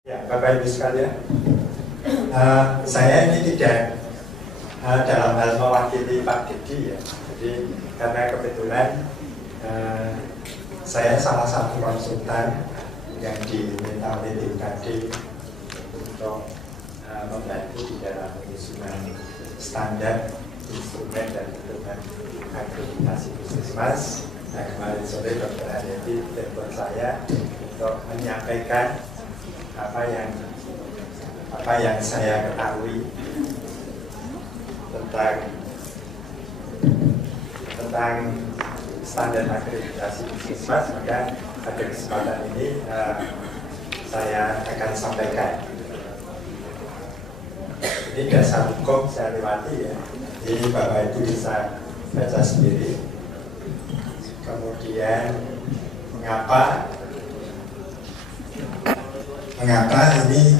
Ya, Bapak Ibu sekalian, saya ini tidak dalam hal mewakili Pak Didi ya. Jadi karena kebetulan saya salah satu konsultan yang diminta oleh BMKG untuk membantu di dalam penyusunan standar instrumen dan hitungan akreditasi puskesmas. Nah, kemarin sore Dr. Aryati telepon saya untuk menyampaikan apa yang saya ketahui tentang standar akreditasi puskesmas. Maka pada kesempatan ini saya akan sampaikan. Ini dasar hukum saya lewati ya. Jadi Bapak Ibu bisa baca sendiri. Kemudian mengapa ini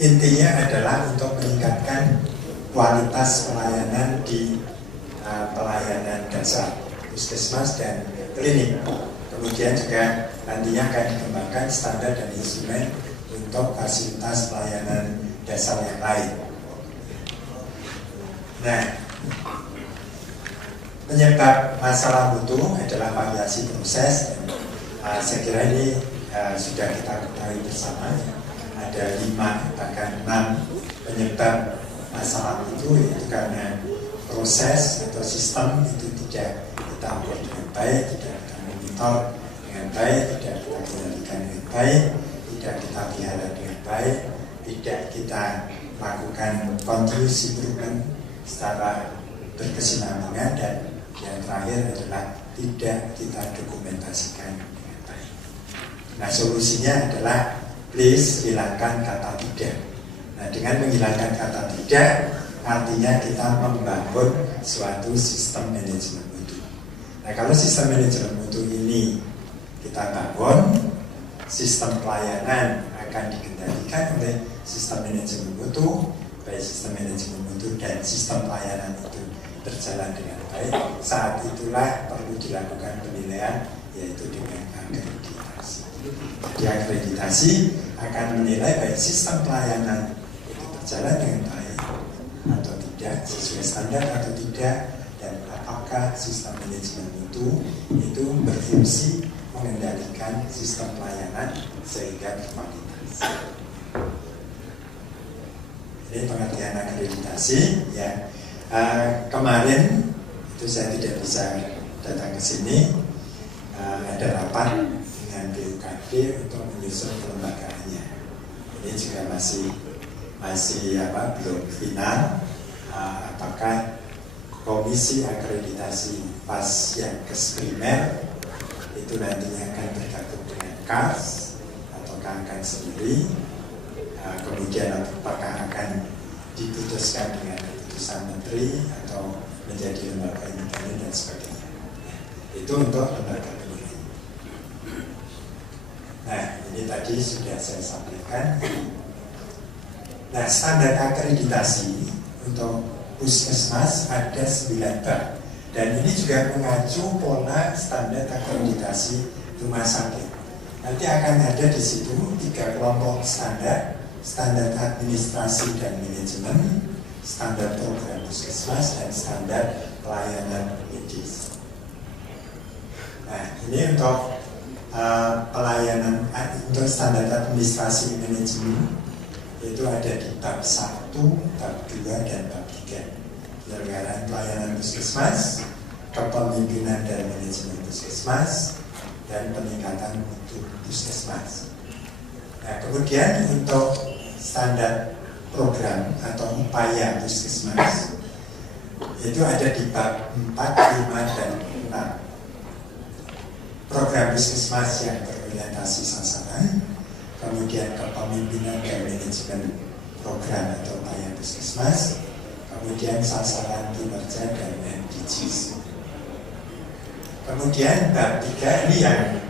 intinya adalah untuk meningkatkan kualitas pelayanan di pelayanan dasar puskesmas dan klinik. Kemudian juga nantinya akan dikembangkan standar dan instrumen untuk fasilitas pelayanan dasar yang lain. Nah, penyebab masalah mutu adalah variasi proses. Saya kira ini sudah kita ketahui bersama ya. Ada 5 bahkan 6 penyebab masalah itu, yaitu karena proses atau sistem itu tidak kita atur dengan baik, tidak kita monitor dengan baik, tidak kita kendalikan dengan baik, tidak kita pelihara dengan baik, tidak kita lakukan continuous improvement secara berkesinambungan, dan yang terakhir adalah tidak kita dokumentasikan dengan baik. Nah, solusinya adalah please hilangkan kata tidak. Nah, dengan menghilangkan kata tidak, artinya kita membangun suatu sistem manajemen mutu. Nah, kalau sistem manajemen mutu ini kita bangun, sistem pelayanan akan dikendalikan oleh sistem manajemen mutu, baik sistem manajemen mutu dan sistem pelayanan itu berjalan dengan baik. Saat itulah perlu dilakukan penilaian, yaitu dengan akreditasi. Jadi akreditasi akan menilai baik sistem pelayanan itu berjalan dengan baik atau tidak, sesuai standar atau tidak, dan apakah sistem manajemen mutu itu berfungsi mengendalikan sistem pelayanan sehingga berkualitas. Ini pengertian akreditasi ya. Kemarin itu saya tidak bisa datang ke sini, ada rapat dengan BMKG untuk menyusun kelembagaannya. Ini juga masih belum final. Apakah komisi akreditasi Pasienkes primer itu nantinya akan bergabung dengan KAS ataukah akan sendiri, kemudian apakah akan diputuskan dengan keputusan menteri atau menjadi lembaga independen dan sebagainya. Itu untuk lembaga penilai. Nah, ini tadi sudah saya sampaikan. Nah, standar akreditasi untuk puskesmas ada 9 bab, dan ini juga mengacu pola standar akreditasi rumah sakit. Nanti akan ada di situ 3 kelompok standar: standar administrasi dan manajemen, standar program puskesmas, dan standar pelayanan medis. Nah, ini untuk pelayanan untuk standar administrasi manajemen itu ada di bab 1, bab 2, dan bab 3. Penyelenggaraan pelayanan puskesmas, kepemimpinan dan manajemen puskesmas, dan peningkatan mutu puskesmas. Nah, kemudian untuk standar program atau upaya puskesmas itu ada di bab 4, 5, dan 6. Program puskesmas yang berorientasi sasaran, kemudian kepemimpinan dan manajemen program atau upaya puskesmas, kemudian sasaran kinerja dan MDGs. Kemudian bab 3 ini yang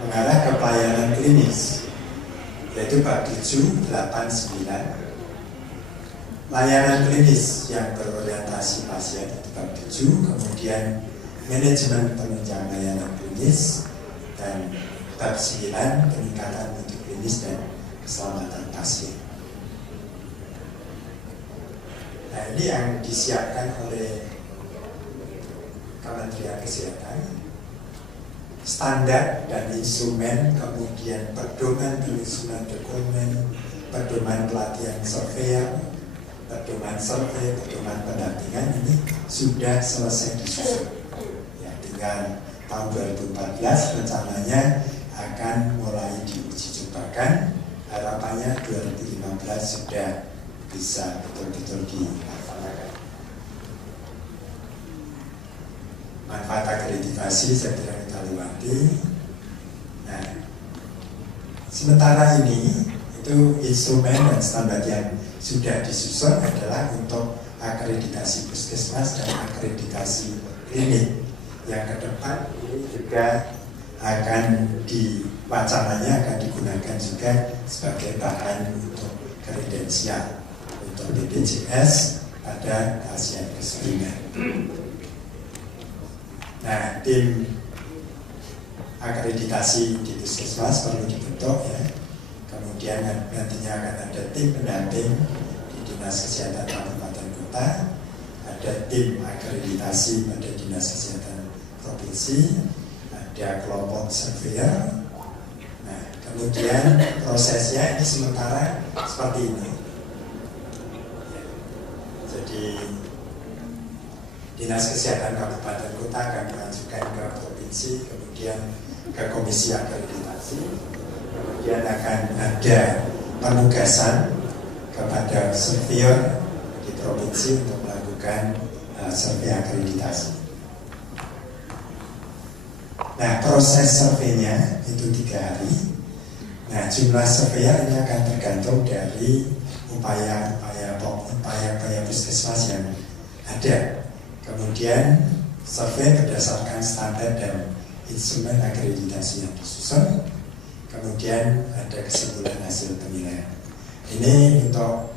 mengarah ke pelayanan klinis, yaitu bab 7, 8, 9. Layanan klinis yang berorientasi pasien itu bab 7, kemudian manajemen penunjang layanan klinis, dan bab 9 peningkatan mutu klinis dan keselamatan pasien. Nah, ini yang disiapkan oleh Kementerian Kesehatan, standar dan instrumen, kemudian pedoman penyusunan dokumen, pedoman pelatihan surveyor, pedoman survei, pedoman pendampingan ini sudah selesai disusun. Ya, tinggal tahun 2014 rencananya akan mulai diuji cobakan. Harapannya 2015 sudah bisa betul-betul dilaksanakan. Manfaat akreditasi saya kira kita lewati. Nah, sementara ini itu instrumen dan standar yang sudah disusun adalah untuk akreditasi puskesmas dan akreditasi klinik. Yang ke depan ini juga akan wacananya akan digunakan juga sebagai bahan untuk kredensial untuk BPJS pada pasien eksperimen. Nah, tim akreditasi di puskesmas perlu dibentuk ya. Kemudian nantinya akan ada tim pendamping di Dinas Kesehatan Kabupaten Kota, ada tim akreditasi pada Dinas Kesehatan Provinsi, ada kelompok surveyor. Nah, kemudian prosesnya ini sementara seperti ini. Jadi Dinas Kesehatan Kabupaten Kota akan mengajukan ke provinsi, kemudian ke Komisi Akreditasi, kemudian akan ada penugasan kepada surveyor di provinsi untuk melakukan survei akreditasi. Nah, proses surveinya itu 3 hari. Nah, jumlah surveyor ini akan tergantung dari upaya puskesmas yang ada. Kemudian survei berdasarkan standar dan instrumen akreditasi yang disusun. Kemudian ada kesimpulan hasil penilaian. Ini untuk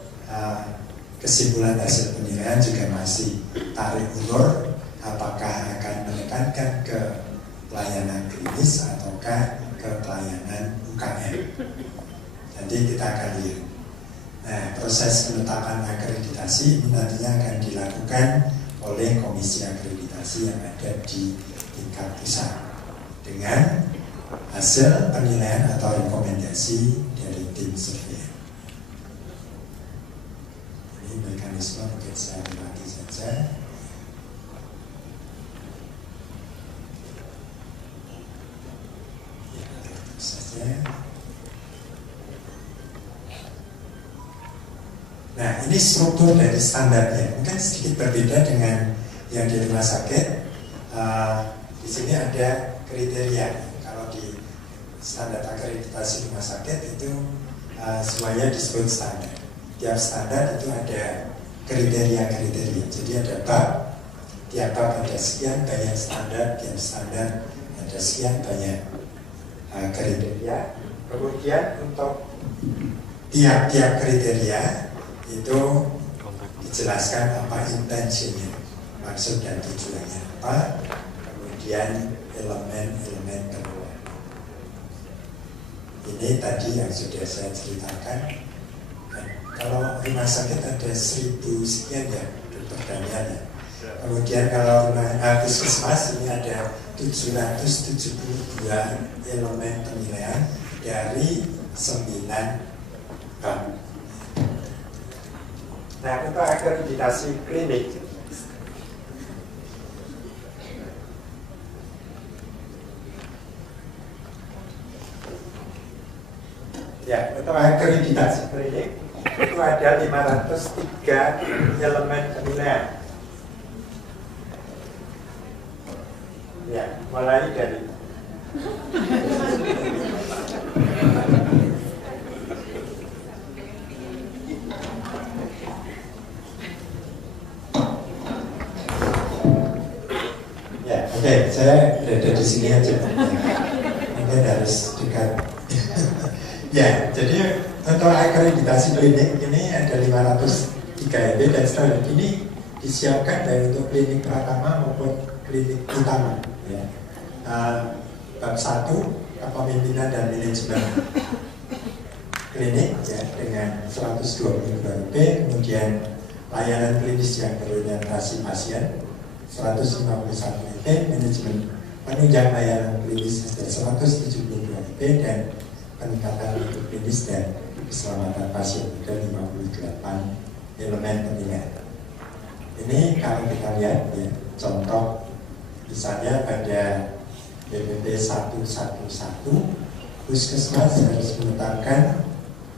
kesimpulan hasil penilaian juga masih tarik ulur, apakah akan menekankan ke pelayanan klinis ataukah ke pelayanan UKM. Nanti kita akan lihat. Nah, proses penetapan akreditasi ini nantinya akan dilakukan oleh Komisi Akreditasi yang ada di tingkat pusat dengan hasil penilaian atau rekomendasi dari tim survei. Ini mekanisme mungkin saya lewati saja. Ya, itu saja. Nah, ini struktur dari standarnya. Mungkin sedikit berbeda dengan yang di rumah sakit. Di sini ada kriteria. Kalau di standar akreditasi rumah sakit itu semuanya disebut standar. Tiap standar itu ada kriteria-kriteria. Jadi ada bab, tiap bab ada sekian banyak standar, tiap standar ada sekian banyak kriteria. Kemudian untuk tiap-tiap kriteria itu dijelaskan apa intensinya, maksud dan tujuannya apa, kemudian elemen-elemen penilaian. Ini tadi yang sudah saya ceritakan. Kalau rumah sakit ada 1000 sekian ya dokter Daniel ya. Kemudian kalau rumah puskesmas ini ada 772 elemen penilaian dari 9 bab. Nah, untuk akreditasi klinik ya, untuk akreditasi klinik itu ada 503 elemen penilaian. Ya, mulai dari Oke, saya berada di sini aja. Mungkin harus dekat. Ya, jadi untuk akreditasi klinik ini ada 503 EB dan standar ini disiapkan baik untuk klinik pertama maupun klinik utama. Ya. Bab 1 kepemimpinan dan manajemen klinik ya dengan 122 IP, kemudian layanan klinis yang berorientasi pasien 151 IP, manajemen penunjang layanan klinis ada 172 IP, dan peningkatan mutu klinis dan keselamatan pasien ada 58 elemen penilaian. Ini kalau kita lihat ya, contoh misalnya pada BPP 111, Puskesmas harus menetapkan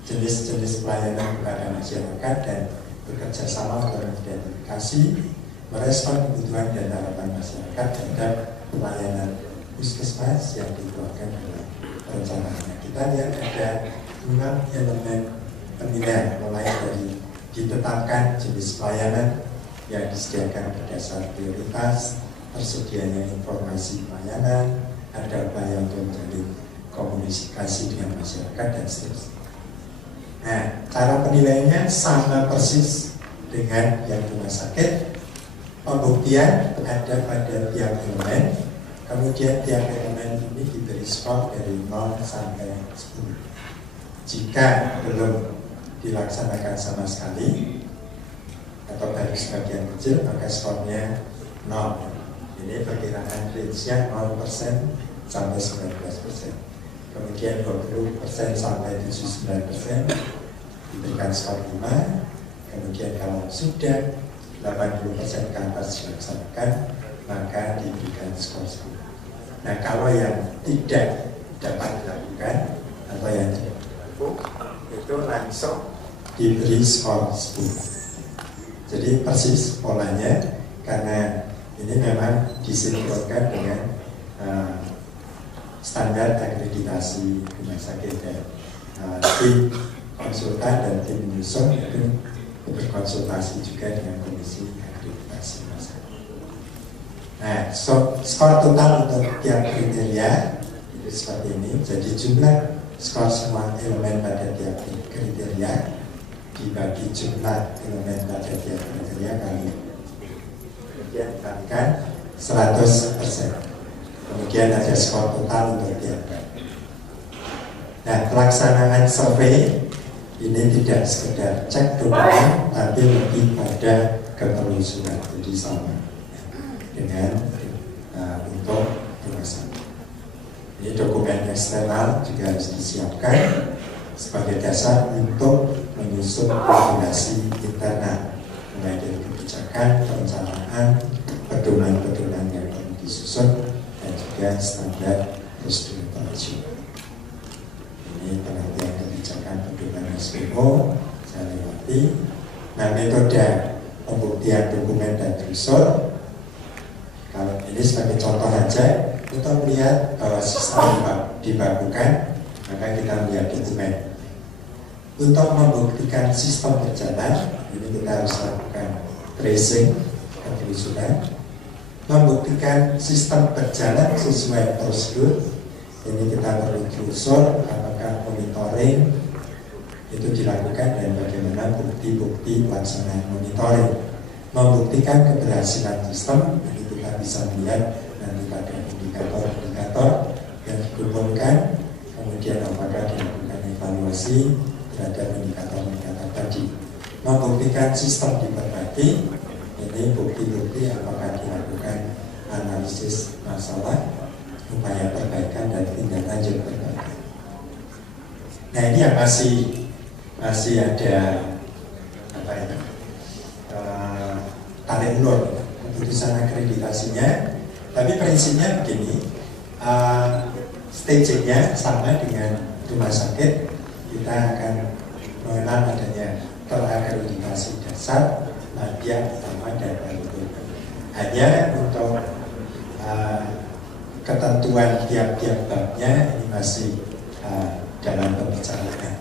jenis-jenis pelayanan kepada masyarakat dan bekerja sama untuk mengidentifikasi, merespon kebutuhan dan harapan masyarakat terhadap pelayanan Puskesmas yang dikeluarkan dalam perencanaannya. Kita lihat ada 6 elemen penilaian, mulai dari ditetapkan jenis pelayanan yang disediakan berdasar prioritas, tersedianya informasi pelayanan, ada upaya untuk menjalin komunikasi dengan masyarakat, dan seterusnya. Nah, cara penilaiannya sama persis dengan yang rumah sakit. Pembuktian ada pada tiap elemen, kemudian tiap elemen ini diberi skor dari 0 sampai 10. Jika belum dilaksanakan sama sekali atau baru sebagian kecil, maka skornya 0. Ini perkiraan range-nya 0% sampai 19%. Kemudian 20% sampai 79% diberikan skor 5. Kemudian kalau sudah 80% ke atas dilaksanakan, maka diberikan skor 10. Nah, kalau yang tidak dapat dilakukan atau yang tidak mampu, itu langsung diberi skor 10. Jadi persis polanya, karena ini memang disinkronkan dengan standar akreditasi rumah sakit, dan tim konsultan dan tim penyusun itu berkonsultasi juga dengan komisi akreditasi rumah sakit. Nah, skor total untuk tiap kriteria itu seperti ini. Jadi jumlah skor semua elemen pada tiap kriteria dibagi jumlah elemen pada tiap kriteria kali, kemudian dikalikan 100%. Kemudian ada skor total untuk tiap. Nah, pelaksanaan survei ini tidak sekedar cek dokumen, tapi lebih pada ketelusuran, jadi sama dengan untuk rumah sakit. Ini dokumen eksternal juga harus disiapkan sebagai dasar untuk menyusun regulasi internal, mulai dari kebijakan, perencanaan, pedoman-pedoman yang perlu disusun, dan juga standar prosedur operasional. Ini pengertian kebijakan pedoman SPO saya lewati. Nah, metode pembuktian dokumen dan brosur, kalau ini sebagai contoh saja, kita melihat bahwa sistem dibakukan, maka kita melihat dokumen. Untuk membuktikan sistem berjalan, ini kita harus lakukan tracing, penelusuran. Membuktikan sistem berjalan sesuai prosedur, ini kita perlu telusur apakah monitoring itu dilakukan dan bagaimana bukti-bukti pelaksanaan monitoring. Membuktikan keberhasilan sistem, ini kita bisa melihat nanti pada indikator-indikator yang dikumpulkan, kemudian apakah dilakukan evaluasi terhadap indikator-indikator tadi. Membuktikan sistem diperbaiki, ini bukti-bukti apakah dilakukan analisis masalah, upaya perbaikan, dan tindak lanjut perbaikan. Nah, ini yang masih ada apa ya, tarik ulur keputusan akreditasinya, tapi prinsipnya begini, stagingnya sama dengan rumah sakit. Kita akan mengenal adanya terakreditasi dasar, madya, utama, dan baru. Hanya untuk ketentuan tiap-tiap babnya ini masih dalam pembicaraan.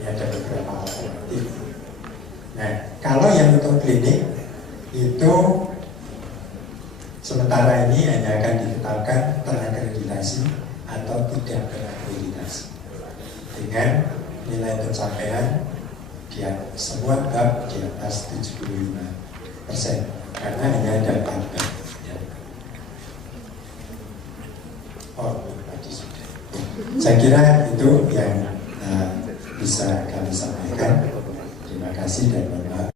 Ini ada beberapa alternatif. Nah, kalau yang untuk klinik itu sementara ini hanya akan ditetapkan terakreditasi atau tidak terakreditasi dengan nilai pencapaian semua bab di atas 75%, karena hanya ada 4 bab. Saya kira itu yang bisa kami sampaikan. Terima kasih dan mohon maaf